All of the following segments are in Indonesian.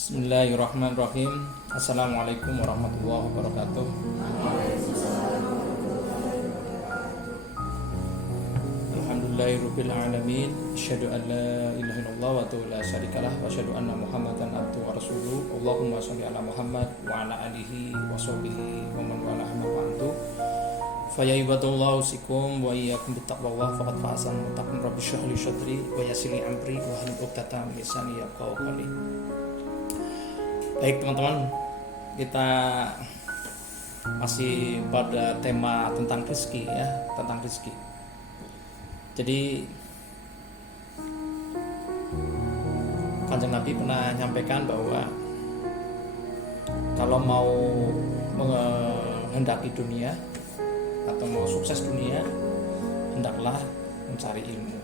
Bismillahirrahmanirrahim. Assalamualaikum warahmatullahi wabarakatuh. Alhamdulillahirabbil alamin. Asyhadu an la ilaha illallah wa la syarikalah wa asyhadu anna Muhammadan abduhu wa rasuluh. Allahumma shalli ala Muhammad wa ala alihi wa sahbihi wa man wala amma ba'du. Fa ya ibadallah usikum wa iyyakum bittaqwallah faqad faza muttaqin. Rabbi shrah li sadri wa yassir li amri wa hlul 'uqdatam min lisani yafqahu qawli. Baik teman-teman, kita masih pada tema tentang rezeki ya, tentang rezeki. Jadi Kanjeng Nabi pernah menyampaikan bahwa kalau mau menghendaki dunia atau mau sukses dunia, hendaklah mencari ilmu.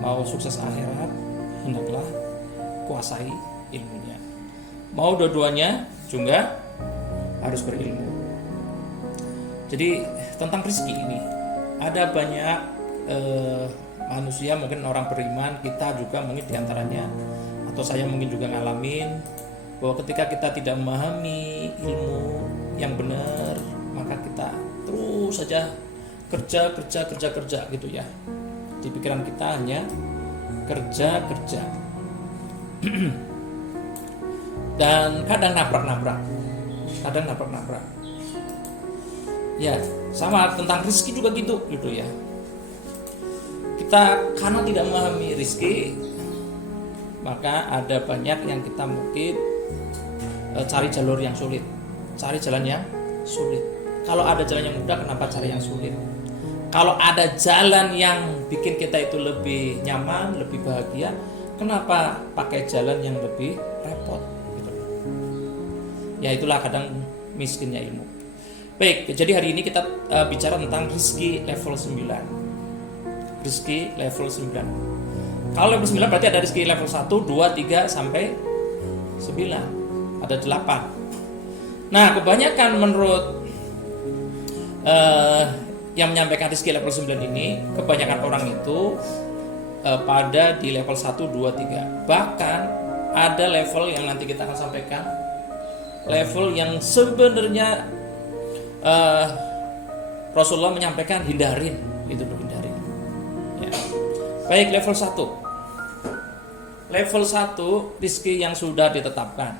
Mau sukses akhirat, hendaklah kuasai ilmunya. Mau dua-duanya juga harus berilmu. Jadi tentang rezeki ini ada banyak manusia, mungkin orang beriman, kita juga mungkin diantaranya, atau saya mungkin juga ngalamin bahwa ketika kita tidak memahami ilmu yang benar, maka kita terus saja kerja gitu ya. Di pikiran kita hanya kerja dan kadang nabrak-nabrak. Ya, sama tentang rezeki juga gitu ya. Kita karena tidak memahami rezeki, maka ada banyak yang kita mungkin cari jalur yang sulit, cari jalan yang sulit. Kalau ada jalan yang mudah, kenapa cari yang sulit? Kalau ada jalan yang bikin kita itu lebih nyaman, lebih bahagia, kenapa pakai jalan yang lebih repot? Ya itulah kadang miskinnya ilmu. Baik, jadi hari ini kita bicara tentang rezeki level 9. Rezeki level 9. Kalau level 9 berarti ada rezeki level 1, 2, 3 sampai 9. Ada 8. Nah, kebanyakan menurut yang menyampaikan rezeki level 9 ini, kebanyakan orang itu pada di level 1, 2, 3. Bahkan ada level yang nanti kita akan sampaikan, level yang sebenarnya Rasulullah menyampaikan hindarin, itu hindarin. Ya. Baik, level 1. Level 1 rezeki yang sudah ditetapkan.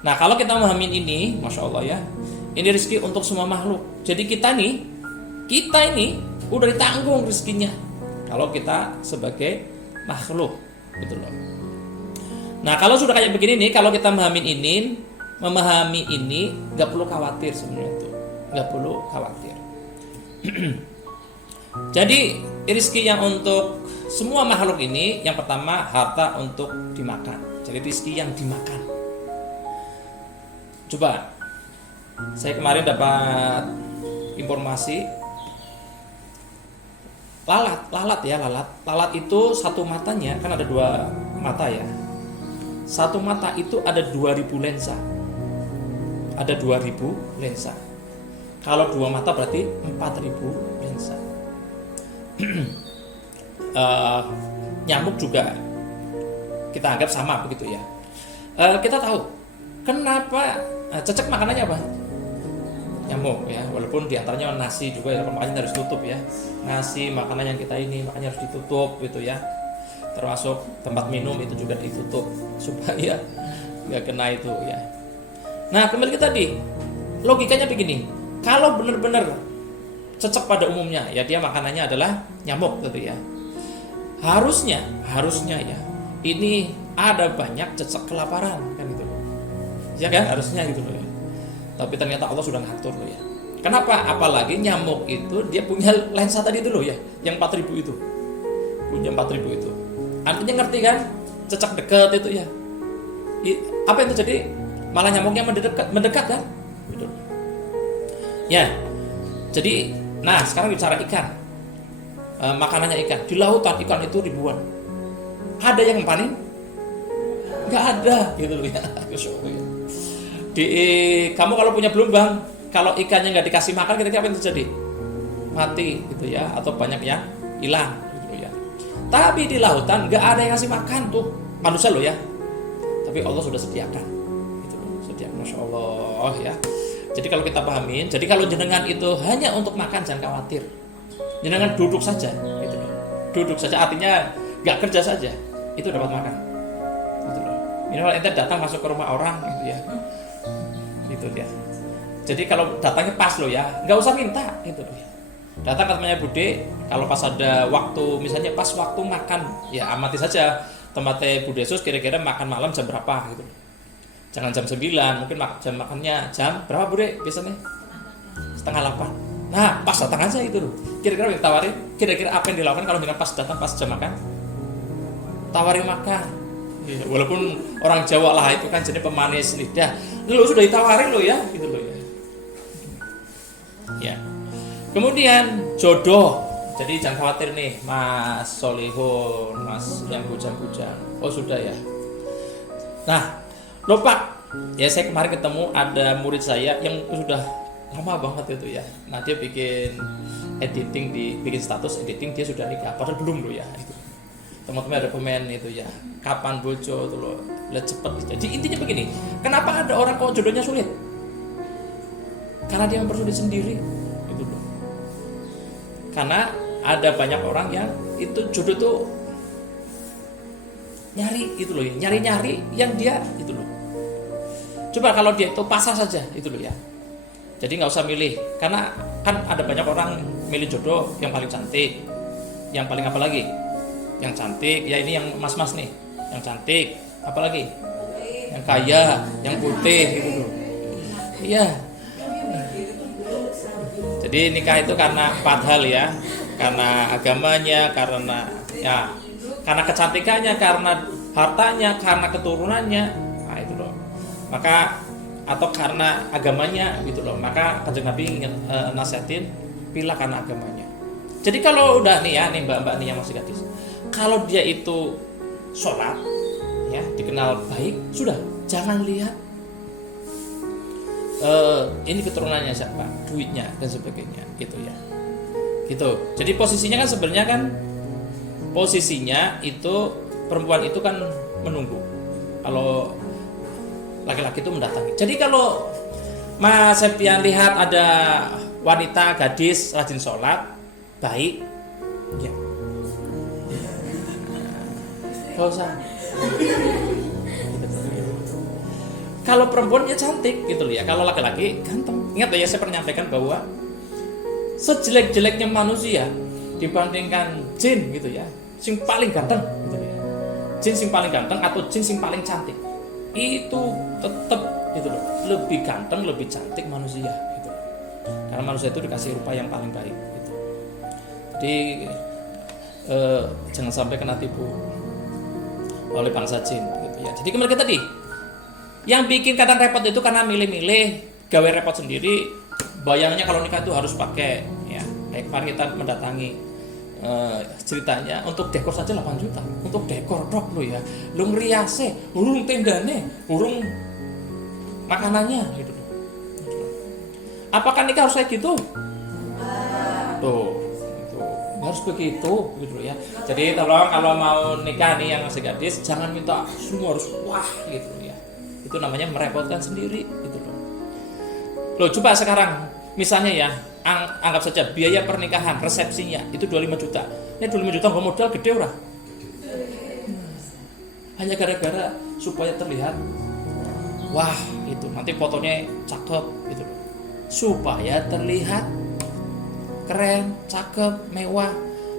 Nah, kalau kita memahami ini, masya Allah ya, ini rezeki untuk semua makhluk. Jadi kita ini udah ditanggung rezekinya. Kalau kita sebagai makhluk, gitu loh. Nah, kalau sudah kayak begini nih, kalau kita memahami ini nggak perlu khawatir sebenarnya itu, nggak perlu khawatir. Jadi rezeki yang untuk semua makhluk ini, yang pertama harta untuk dimakan. Jadi rezeki yang dimakan. Coba, saya kemarin dapat informasi lalat itu satu matanya, kan ada dua mata ya. Satu mata itu ada 2000 lensa. Ada 2000 lensa. Kalau dua mata berarti 4000 lensa. Nyamuk juga kita anggap sama begitu ya. Kita tahu kenapa cecek makanannya apa? Nyamuk ya, walaupun diantaranya nasi juga ya, makanya harus tutup ya. Nasi makanan yang kita ini makanya harus ditutup gitu ya. Termasuk tempat minum itu juga ditutup supaya nggak kena itu ya. Nah, kembali ke tadi, logikanya begini, kalau benar-benar cecek pada umumnya ya, dia makanannya adalah nyamuk gitu ya. Harusnya ya, ini ada banyak cecek kelaparan kan gitu loh. Ya kan, harusnya gitu loh ya. Tapi ternyata Allah sudah ngatur loh ya. Kenapa? Apalagi nyamuk itu dia punya lensa tadi itu loh ya, yang 4000 itu. Punya 4000 itu. Artinya ngerti kan? Cecek dekat itu ya. Apa yang terjadi? Malah nyamuknya mendekat kan? Gitu. Ya. Jadi, nah sekarang bicara ikan. Makanannya ikan. Di lautan ikan itu ribuan. Ada yang panen? Nggak ada, gitu loh ya. Kamu kalau punya gelombang, kalau ikannya nggak dikasih makan, kira-kira apa yang terjadi? Mati, gitu ya. Atau banyak yang hilang. Tapi di lautan nggak ada yang ngasih makan tuh manusia loh ya. tapi Allah sudah sediakan. Gitu loh, sediakan, Masya Allah ya. Jadi kalau kita pahamin, jadi kalau jenengan itu hanya untuk makan, jangan khawatir. Jenengan duduk saja, gitu loh. Duduk saja artinya nggak kerja saja, itu dapat makan. Gitu loh. Minimal ente datang masuk ke rumah orang, gitu ya. Gitu ya. Jadi kalau datangnya pas loh ya, nggak usah minta, gitu loh. Datang katanya Bude, kalau pas ada waktu, misalnya pas waktu makan, ya amati saja tempatnya Bude Yesus kira-kira makan malam jam berapa gitu. Jangan jam 9, mungkin jam makannya jam berapa Bude biasanya? Setengah 8. Nah, pas datang aja itu loh. Kira-kira ditawarin, kira-kira apa yang dilakukan kalau dengan pas datang pas jam makan? Tawarin makan. Ya, walaupun orang Jawa lah itu kan jadi pemanis lidah. Lo sudah ditawarin lo ya, gitu loh ya. Ya. Kemudian jodoh. Jadi jangan khawatir nih, Mas Solihun, Mas yang bujang-bujang. Oh sudah ya. Nah, loh Pak, ya saya kemarin ketemu ada murid saya yang sudah lama banget itu ya. Nah dia bikin editing, bikin status editing dia sudah nikah, padahal belum loh ya. Itu teman-teman ada komen itu ya. Kapan bojo tuh loh, lihat cepet. Jadi intinya begini, kenapa ada orang kok jodohnya sulit? Karena dia mempersulit sendiri. Karena ada banyak orang yang itu jodoh tuh nyari itu loh ya, nyari yang dia itu loh. Coba kalau dia itu pasrah saja itu loh ya. Jadi nggak usah milih, karena kan ada banyak orang milih jodoh yang paling cantik, yang paling apa lagi? Yang cantik, ya ini yang mas-mas nih, yang cantik, apa lagi? Yang kaya, yang putih gitu loh. Iya. Jadi nikah itu karena 4 hal ya, karena agamanya, karena ya, karena kecantikannya, karena hartanya, karena keturunannya, nah itu loh. Maka atau karena agamanya gitu loh. Maka Kanjeng Nabi nasihatin pilih karena agamanya. Jadi kalau udah nih ya, nih mbak-mbak nih yang masih gadis, kalau dia itu sholat, ya dikenal baik, sudah jangan lihat ini keturunannya siapa, duitnya dan sebagainya, gitu ya. Gitu. Jadi posisinya kan sebenarnya kan posisinya itu perempuan itu kan menunggu. Kalau laki-laki itu mendatangi. Jadi kalau Mas Septian lihat ada wanita gadis rajin sholat, baik, ya. Gak usah. Kalau perempuannya cantik gitu loh ya, kalau laki-laki ganteng. Ingat ya, saya pernah nyampaikan bahwa sejelek-jeleknya manusia dibandingkan jin gitu ya, sing paling ganteng gitu ya. Jin sing paling ganteng atau jin sing paling cantik itu tetap gitu loh, lebih ganteng, lebih cantik manusia gitu. Karena manusia itu dikasih rupa yang paling baik gitu. Jadi jangan sampai kena tipu oleh bangsa jin gitu ya. Jadi kembali ke tadi, yang bikin kadang repot itu karena milih-milih, gawe repot sendiri. Bayangannya kalau nikah itu harus pakai ya, kayak kemarin kita mendatangi ceritanya untuk dekor saja 8 juta. Untuk dekor dok lo ya, lo ngeriase, urung tendane, urung makanannya gitu. Apakah nikah harus kayak gitu? Tuh, itu harus begitu gitu ya. Jadi tolong kalau mau nikah nih yang masih gadis, jangan minta semua harus wah gitu ya. Itu namanya merepotkan sendiri gitu loh. Loh coba sekarang misalnya ya, anggap saja biaya pernikahan resepsinya itu 25 juta. Ini 25 juta nggak modal gede ora? Hanya gara-gara supaya terlihat wah itu nanti fotonya cakep gitu loh. Supaya terlihat keren, cakep, mewah.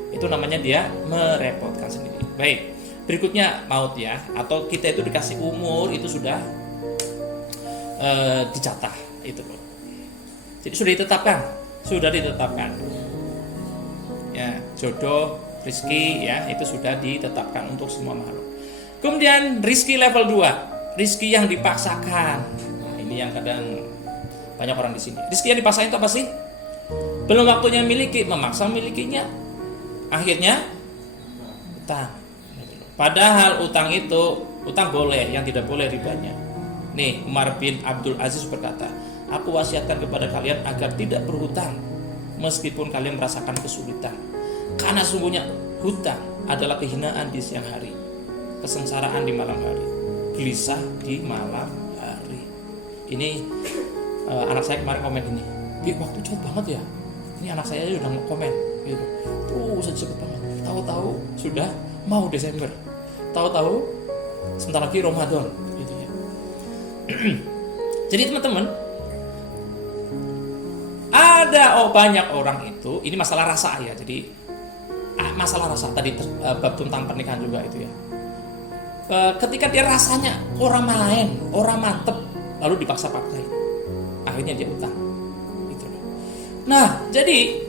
Itu namanya dia merepotkan sendiri. Baik. Berikutnya maut ya, atau kita itu dikasih umur itu sudah dicatat itu loh. Jadi sudah ditetapkan ya, jodoh, rizki ya itu sudah ditetapkan untuk semua makhluk. Kemudian rizki level 2, rizki yang dipaksakan. Nah, ini yang kadang banyak orang di sini. Rizki yang dipaksakan itu apa sih? Belum waktunya miliki, memaksa milikinya, akhirnya utang. Padahal utang itu, utang boleh, yang tidak boleh ribanya. Nih, Umar bin Abdul Aziz berkata, aku wasiatkan kepada kalian agar tidak berhutang meskipun kalian merasakan kesulitan. Karena sungguhnya hutang adalah kehinaan di siang hari, kesengsaraan di malam hari, gelisah di malam hari. Ini anak saya kemarin komen ini, waktu cepet banget ya. Ini anak saya udah komen gitu. Cepet banget. Tahu-tahu sudah mau Desember. Tahu-tahu sebentar lagi Ramadan gitu ya. Jadi teman-teman, ada banyak orang itu, ini masalah rasa ya. Jadi masalah rasa tadi bab tentang pernikahan juga itu ya. Ketika dia rasanya orang main, orang mantep, lalu dipaksa-paksain, akhirnya dia utang. Gitu. Nah, jadi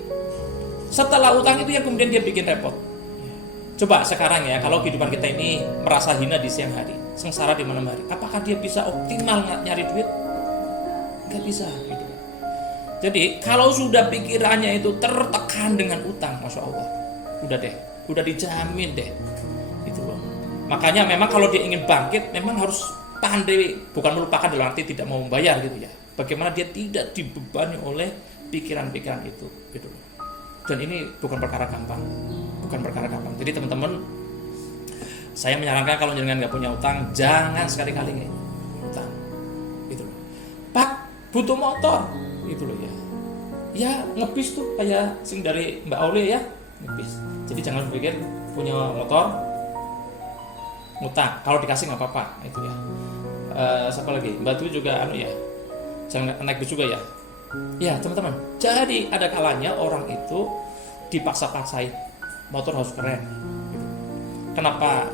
setelah utang itu yang kemudian dia bikin repot. Coba sekarang ya, kalau kehidupan kita ini merasa hina di siang hari, sengsara di malam hari, apakah dia bisa optimal nyari duit? Gak bisa. Gitu. Jadi kalau sudah pikirannya itu tertekan dengan utang, masya Allah, udah deh, udah dijamin deh, gitu loh. Makanya memang kalau dia ingin bangkit, memang harus pandai, bukan melupakan dalam arti tidak mau membayar gitu ya. Bagaimana dia tidak dibebani oleh pikiran-pikiran itu, gitu loh. Dan ini bukan perkara gampang, bukan perkara gampang. Jadi teman-teman, saya menyarankan kalau jangan nggak punya utang, jangan sekali-kali utang, gitu loh. Pak butuh motor, gitu loh ya. Ya ngebis tuh kayak sing dari Mbak Aule ya, ngebis. Jadi jangan berpikir punya motor ngutang, kalau dikasih nggak apa-apa, itu ya. Siapa lagi? Mbak Tu juga ya, jangan naik bis juga ya. Ya teman-teman, jadi ada kalanya orang itu dipaksa-paksain motor harus keren gitu. Kenapa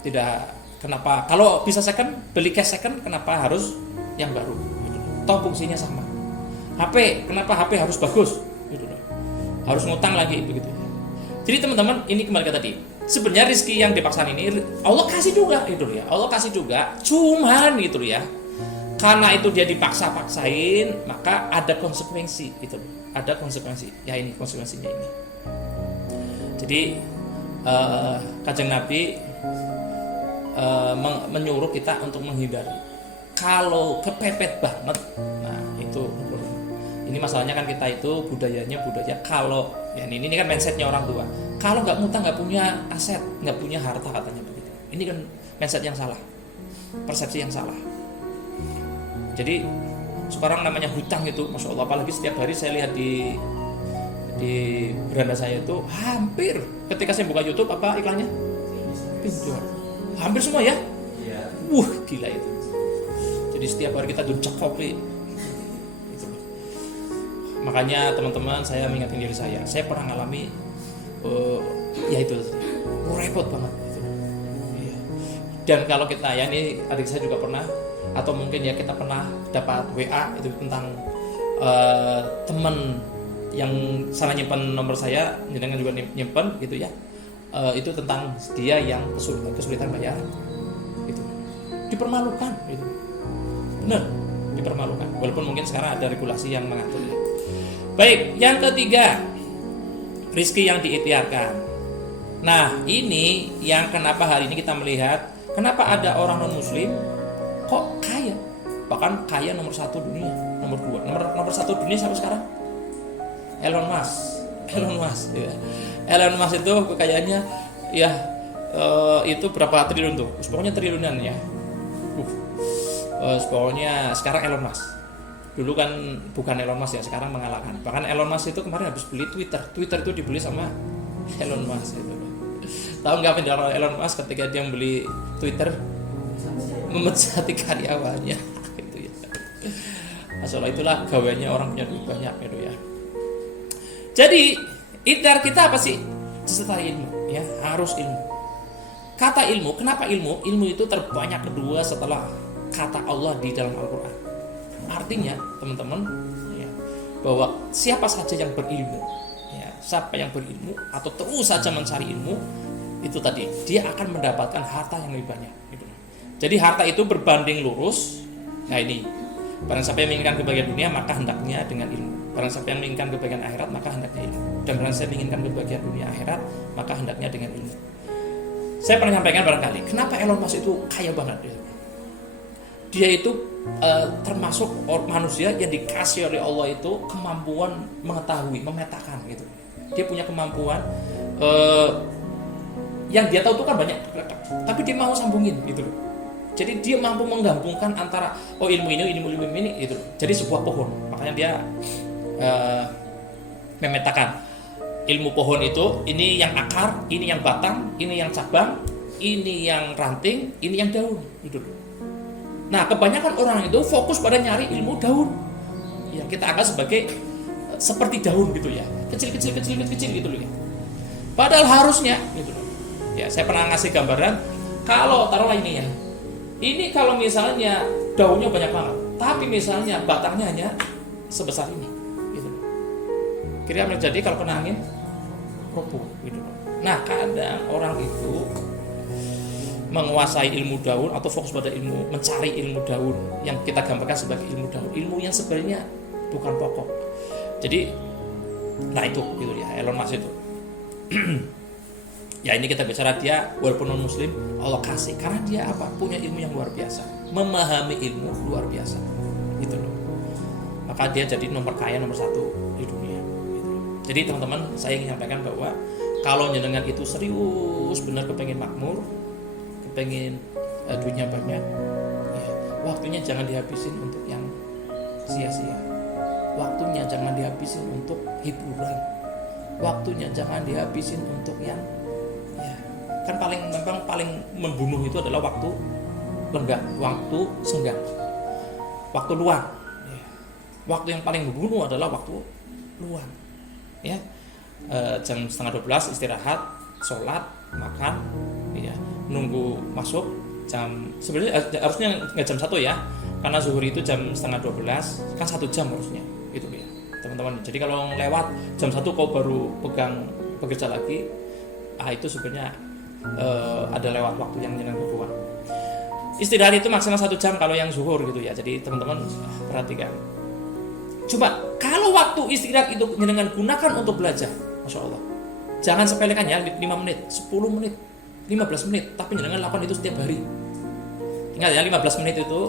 tidak? Kenapa kalau bisa second, beli cash second, kenapa harus yang baru gitu. Toh fungsinya sama. HP, kenapa HP harus bagus gitu loh. Harus ngutang lagi begitu. Jadi teman-teman, ini kembali ke tadi, sebenarnya rezeki yang dipaksain ini Allah kasih juga gitu ya. Allah kasih juga, cuman gitu ya, karena itu dia dipaksa-paksain, maka ada konsekuensi gitu. Ada konsekuensi. Ya ini konsekuensinya ini. Jadi Kanjeng Nabi menyuruh kita untuk menghindari. Kalau kepepet banget, nah itu ini masalahnya kan kita itu budayanya budaya kalau ya ini kan mindsetnya orang tua. Kalau nggak ngutang nggak punya aset, nggak punya harta katanya begitu. Ini kan mindset yang salah, persepsi yang salah. Jadi sekarang namanya hutang itu, masya Allah, apalagi setiap hari saya lihat di beranda saya itu hampir ketika saya buka YouTube apa iklannya pinjol, hampir semua ya. Gila itu. Jadi setiap hari kita cekoki. Gitu. Makanya teman-teman, saya mengingatkan diri saya pernah ngalami ya itu repot banget. Gitu. Ya. Dan kalau kita ya ini adik saya juga pernah, atau mungkin ya kita pernah dapat WA itu tentang teman yang sana nyimpan nomor saya, jangan juga nyimpan gitu ya, itu tentang dia yang kesulitan bayar, itu dipermalukan, gitu. Benar, dipermalukan. Walaupun mungkin sekarang ada regulasi yang mengatur. Ya. Baik, yang ketiga, rizki yang diikhtiarkan. Nah, ini yang kenapa hari ini kita melihat kenapa ada orang non Muslim kok kaya, bahkan kaya nomor 1 dunia, nomor 2, nomor 1 dunia sampai sekarang Elon Musk ya. Elon Musk itu kekayaannya ya itu berapa triliun tuh, pokoknya triliunan ya. Pokoknya sekarang Elon Musk, dulu kan bukan Elon Musk ya, sekarang mengalahkan. Bahkan Elon Musk itu kemarin habis beli Twitter itu dibeli sama Elon Musk itu. Tahu nggak apa Elon Musk ketika dia beli Twitter? Memecati karyawannya gitu ya. Masalah itulah gawennya orang punya duit banyak gitu ya. Jadi ikhtiar kita apa sih? Disertai ilmu ya, harus ilmu. Kata ilmu, kenapa ilmu? Ilmu itu terbanyak kedua setelah kata Allah di dalam Al-Quran. Artinya teman-teman ya, bahwa siapa saja yang berilmu ya, siapa yang berilmu atau terus saja mencari ilmu, itu tadi dia akan mendapatkan harta yang lebih banyak gitu. Jadi harta itu berbanding lurus. Nah ini, barang siapa yang menginginkan kebahagiaan dunia, maka hendaknya dengan ilmu. Barang siapa yang menginginkan kebahagiaan akhirat, maka hendaknya ilmu. Dan barang siapa yang menginginkan kebahagiaan dunia akhirat, maka hendaknya dengan ilmu. Saya pernah sampaikan barangkali, kenapa Elon Musk itu kaya banget? Dia itu termasuk manusia yang dikasih oleh Allah itu kemampuan mengetahui, memetakan gitu. Dia punya kemampuan yang dia tahu itu kan banyak, tapi dia mau sambungin gitu loh. Jadi dia mampu menggabungkan antara ilmu ini gitu. Jadi sebuah pohon. Makanya dia memetakan ilmu pohon itu, ini yang akar, ini yang batang, ini yang cabang, ini yang ranting, ini yang daun gitu. Nah, kebanyakan orang itu fokus pada nyari ilmu daun. Ya, kita anggap sebagai seperti daun gitu ya. Kecil gitu loh ya. Padahal harusnya gitu loh. Ya, saya pernah ngasih gambaran kalau taruhlah ini ya. Ini kalau misalnya daunnya banyak banget, tapi misalnya batangnya hanya sebesar ini gitu. Kira-kira terjadi kalau kena angin roboh gitu. Nah, kadang orang itu menguasai ilmu daun atau fokus pada ilmu, mencari ilmu daun yang kita gambarkan sebagai ilmu daun, ilmu yang sebenarnya bukan pokok. Jadi, nah itu gitu ya, Elon Musk itu. Ya ini kita bicara dia walaupun non muslim, Allah kasih karena dia apa? Punya ilmu yang luar biasa, memahami ilmu luar biasa, gitu loh. Maka dia jadi nomor kaya nomor 1 di dunia. Gitu. Jadi teman-teman, saya ingin sampaikan bahwa kalau jenengan itu serius benar kepengen makmur, kepengen duitnya banyak, ya, waktunya jangan dihabisin untuk yang sia-sia. Waktunya jangan dihabisin untuk hiburan. Waktunya jangan dihabisin untuk yang kan paling membunuh itu adalah waktu lenggang, waktu senggang, waktu luang. Waktu yang paling membunuh adalah waktu luang. Ya, jam 11:30 istirahat, sholat, makan, ya, nunggu masuk jam sebenarnya harusnya nggak jam 1 ya, karena zuhur itu jam 11:30 kan 1 jam harusnya itu ya teman-teman. Jadi kalau lewat jam 1 kau baru bekerja lagi, itu sebenarnya ada lewat waktu yang jenengan berbuang. Istirahat itu maksimal 1 jam kalau yang zuhur gitu ya. Jadi teman-teman perhatikan. Coba kalau waktu istirahat itu jenengan gunakan untuk belajar, Masya Allah. Jangan sepelekan ya 5 menit, 10 menit, 15 menit, tapi jenengan lakukan itu setiap hari. Ingat ya 15 menit itu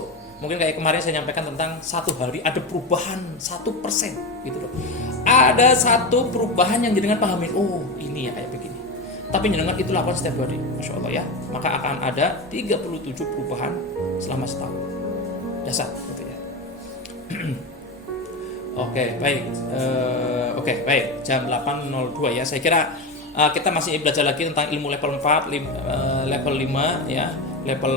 mungkin kayak kemarin saya nyampaikan tentang 1 hari ada perubahan 1% gitu loh. Ada satu perubahan yang jenengan pahami, oh ini ya kayak begini. Tapi jenengan itu lakukan setiap hari, Masya Allah ya. Maka akan ada 37 perubahan selama setahun. Dasar gitu ya. Oke, baik. Baik. Jam 8.02 ya. Saya kira kita masih belajar lagi tentang ilmu level 4, level 5 ya, level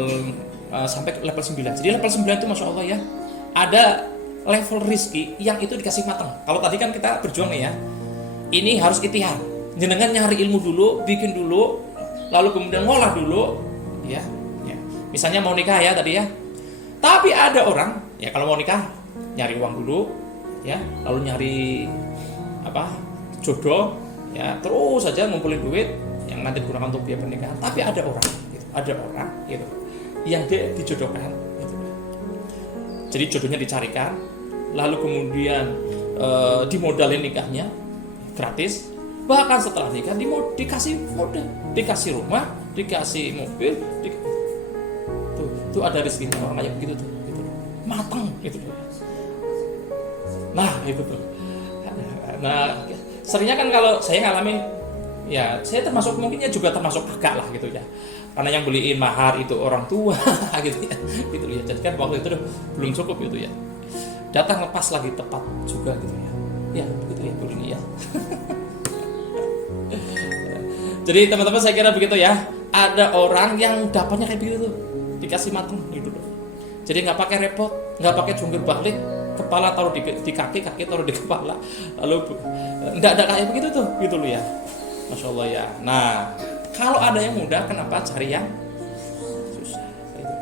sampai level 9. Jadi level 9 itu Masya Allah ya. Ada level rizki yang itu dikasih matang. Kalau tadi kan kita berjuang nih ya. Ini harus ikhtiar. Jenengan nyari ilmu dulu, bikin dulu, lalu kemudian ngolah dulu, ya. Misalnya mau nikah ya tadi ya. Tapi ada orang, ya kalau mau nikah nyari uang dulu, ya, lalu nyari jodoh, ya, terus saja ngumpulin duit yang nanti digunakan untuk biaya pernikahan. Tapi ada orang, gitu, yang dia dijodohkan, gitu. Jadi jodohnya dicarikan, lalu kemudian dimodalin nikahnya gratis. Bahkan setelah nikah dikasih modal, dikasih rumah, dikasih mobil, tuh ada rezekinya orang kayak begitu tuh, gitu. Matang gitu. Nah itu tuh. Nah seringnya kan kalau saya ngalamin, ya saya mungkinnya juga termasuk agak lah gitu ya. Karena yang beliin mahar itu orang tua gitu ya. Jadi kan waktu itu belum cukup gitu ya. Datang lepas lagi tepat juga gitu ya. Ya begitu ya ini ya. Jadi teman-teman saya kira begitu ya. Ada orang yang dapatnya kayak begitu tuh, dikasih matang gitu loh. Jadi nggak pakai repot, nggak pakai jungkir balik, kepala taruh di kaki, kaki taruh di kepala, lalu nggak ada kayak begitu tuh, gitu loh ya. Masya Allah ya. Nah kalau ada yang mudah, kenapa cari yang susah? Gitu.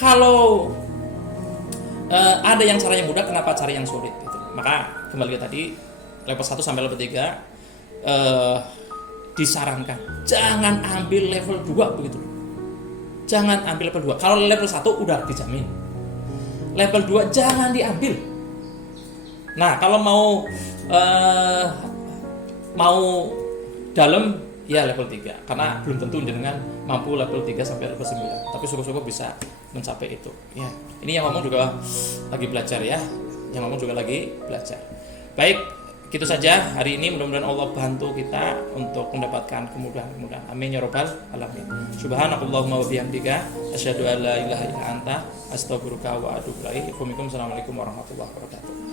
Kalau ada yang cara yang mudah, kenapa cari yang sulit? Gitu. Maka kembali ke tadi level 1 sampai level 3. Disarankan jangan ambil level 2 begitu. Jangan ambil level 2. Kalau level 1 udah dijamin. Level 2 jangan diambil. Nah, kalau mau dalam ya level 3 karena belum tentu dengan mampu level 3 sampai level 9. Tapi syukur-syukur bisa mencapai itu. Ya. Ini yang ngomong juga lagi belajar ya. Yang ngomong juga lagi belajar. Baik, Gitu saja hari ini, mudah-mudahan Allah bantu kita untuk mendapatkan kemudahan-kemudahan. Amin ya rabbal alamin. Subhanakallahumma wa bihamdika asyhadu an la ilaha illa anta astaghfiruka wa atubu ilaik. Assalamualaikum warahmatullahi wabarakatuh.